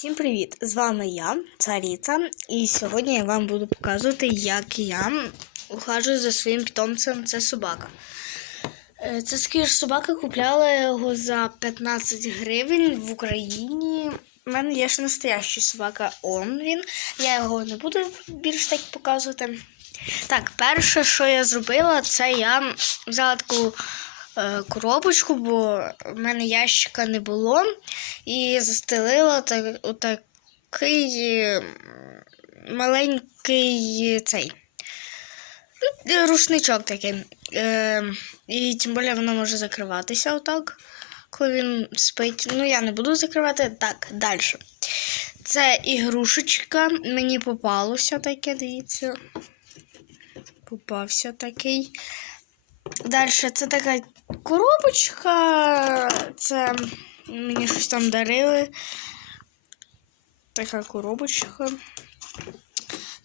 Всім привіт! З вами я, Царіця, і сьогодні я вам буду показувати, як я ухажую за своїм питомцем. Це собака. Е, Це скіж собака, купляла його за 15 гривень в Україні. У мене є ж настоящий собака он він. Я його не буду більш так показувати. Так, перше, що я зробила, це я взяла таку коробочку, бо в мене ящика не було. І застелила так, отакий е, маленький цей ну, рушничок такий. Е, і тим більше воно може закриватися отак, коли він спить. Ну, я не буду закривати. Так, далі. Це ігрушечка. Мені попалося таке, дивіться. Попався такий. Далі це така коробочка. Це мені щось там дарили. Така коробочка.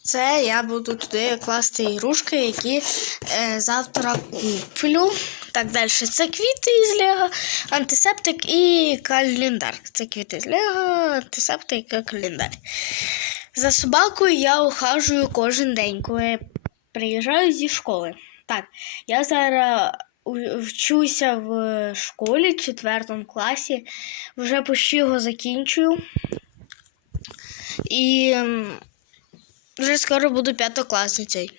Це я буду туди класти ігрушки, які е, завтра куплю. Так, далі. Це квіти із Лего, антисептик і календар. Це квіти з Лего, антисептик і календар. За собакою я ухажую кожен день, коли приїжджаю зі школи. Так, я зараз вчуся в школі в четвертому класі, вже почти його закінчую. І вже скоро буду п'ятокласницею.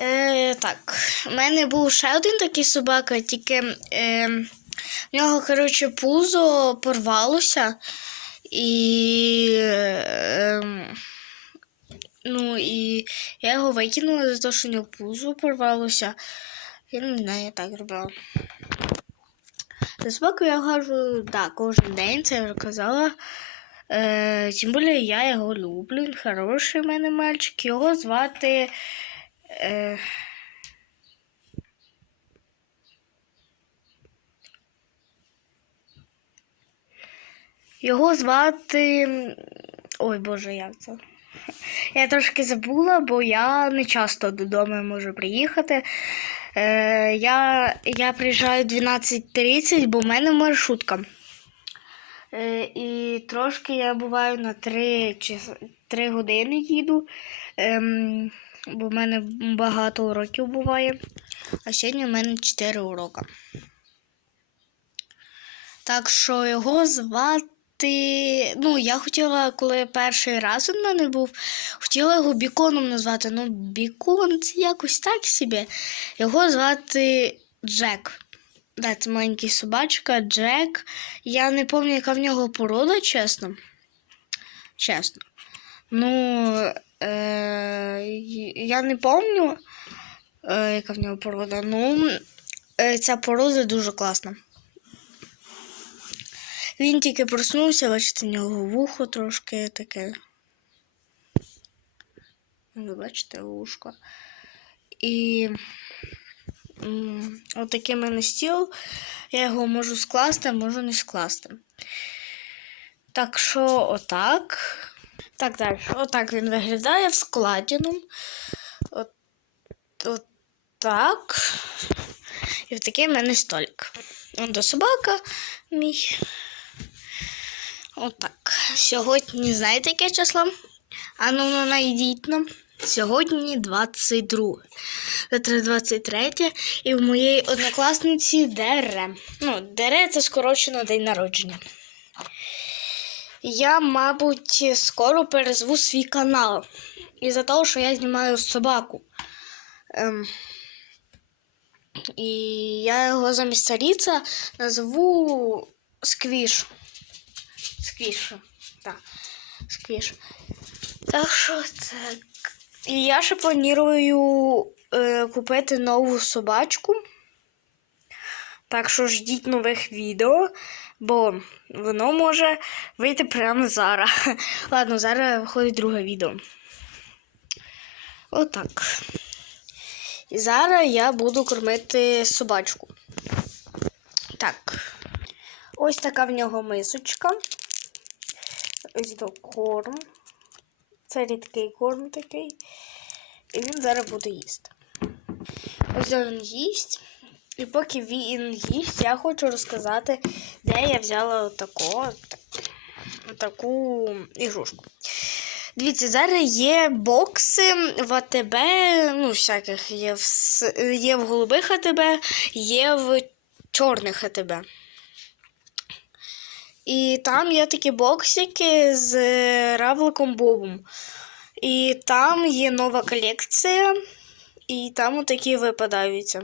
Е, так, у мене був ще один такий собака, тільки е, в нього, коротше, пузо порвалося. І, е, ем, ну, і я його викинула за те, що у нього пузо порвалося. Я не знаю, я так робила. За собакою я хожу, да, кожен день, це я вже казала. Е, тим більше я його люблю. Він хороший в мене мальчик. Його звати. Е, його звати. Ой Боже, як це? Я трошки забула, бо я не часто додому можу приїхати. Е, я, я приїжджаю 12.30, бо в мене маршрутка. Е, і трошки я буваю на 3, час, 3 години їду, ем, бо в мене багато уроків буває. А сьогодні в мене 4 уроки. Так що його звати. Ну, я хотіла, коли перший раз в мене був, хотіла його біконом назвати. Ну, бікон це якось так собі. Його звати Джек. Да, це маленький собачка, Джек. Я не пам'ятаю, яка в нього порода, чесно. Чесно. Ну, е, я не пам'ятаю, е, яка в нього порода. Ну, е, ця порода дуже класна. Він тільки проснувся, бачите, в нього вухо трошки таке. Ви бачите, вушко. І отакий в мене стіл. Я його можу скласти, а можу не скласти. Так що отак. Так, далі. Отак він виглядає в складіну. От, от так. І в такий в мене столик. Он до собака мій. Отак. Сьогодні, знаєте, яке число? А ну, найдіть нам. Сьогодні 22. Завтра 23. І в моєї однокласниці Дере. Ну, Дере це скорочено день народження. Я, мабуть, скоро перезву свій канал. Із-за того, що я знімаю собаку. Ем, і я його замість царіця назву Сквіш. Сквіш. Так. Сквіш. Так що це. І я ще планую е, купити нову собачку. Так що ждіть нових відео, бо воно може вийти прямо зараз. Ладно, зараз виходить друге відео. Отак. І зараз я буду кормити собачку. Так. Ось така в нього мисочка. Ось до корм. Це рідкий корм такий. І він зараз буде їсти. Ось він їсть. І поки він їсть, я хочу розказати, де я взяла отакого. таку ігрушку. Дивіться, зараз є бокси в АТБ, ну, всяких є в, є в голубих АТБ, є в чорних АТБ. І там є такі боксики з равликом Бобом. І там є нова колекція, і там такі випадаються.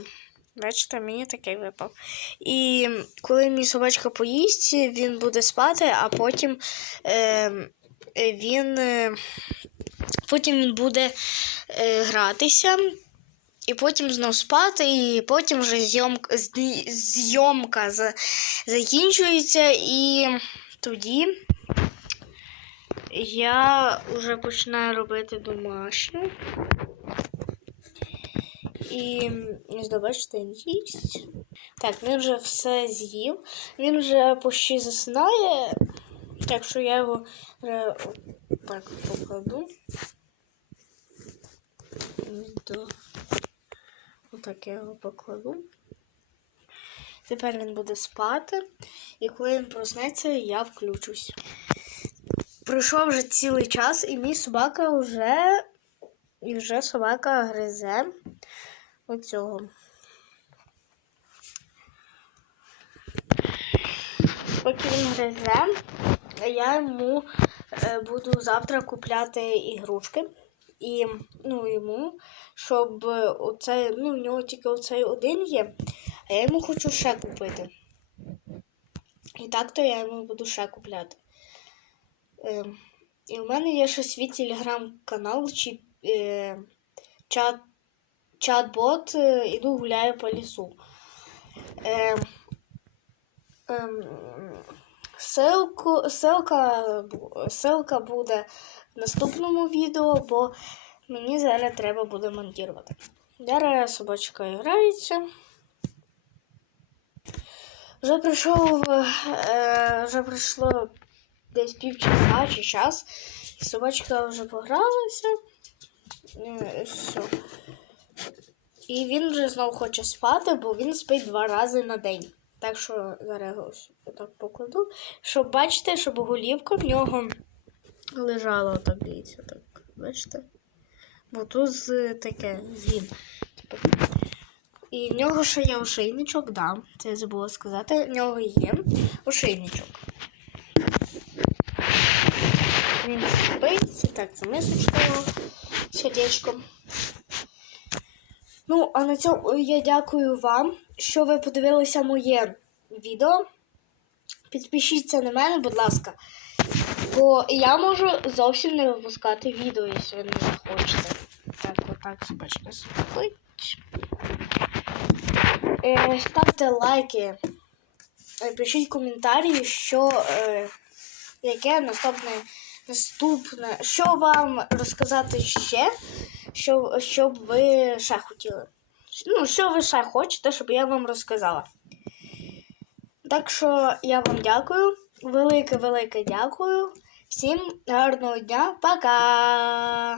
Бачите, мені такий випав. І коли мій собачка поїсть, він буде спати, а потім е, він, е, потім він буде е, гратися, і потім знов спати, і потім вже зйомка, зйомка закінчується, і тоді я вже починаю робити домашнє. І він їсть. Так, він вже все з'їв. Він вже почти засинає. Так що я його вже так покладу. Отак я його покладу. Тепер він буде спати, і коли він проснеться, я включусь. Пройшов вже цілий час, і мій собака вже, і вже собака гризе оцього. Поки він гризе, я йому е, буду завтра купляти ігрушки І ну, йому, щоб оцей, ну, в нього тільки оцей один є, а я йому хочу ще купити. І так то я йому буду ще купляти. Е, і в мене є ще свій телеграм-канал чи е, чат, чат-бот е, Іду гуляю по лісу. Е, ем, ссылку, ссылка, бу- ссылка буде в наступному відео, бо мені зараз треба буде монтувати. Зараз собачка грається. Вже прийшов, е, вже пройшло десь півчаса чи час, і собачка вже погралася. Е, все. І він вже знову хоче спати, бо він спить два рази на день. Так що зараз ось отак покладу. Щоб бачите, щоб голівка в нього лежала отак, дивіться, так. Бачите? Бо тут таке згін. Типу. І в нього ще є ошейничок, да, це я забула сказати. В нього є ошейничок. Він спить, так, це мисочка його сердечком. Ну, а на цьому я дякую вам, що ви подивилися моє відео. Підпишіться на мене, будь ласка. Бо я можу зовсім не випускати відео, якщо ви не захочете. Так, отак собачка спить. Е, ставте лайки, е, пишіть коментарі, що е, яке наступне, наступне, що вам розказати ще, що, щоб ви ще хотіли. Ну, що ви ще хочете, щоб я вам розказала. Так що я вам дякую. Велике-велике дякую. Всім гарного дня. Пока!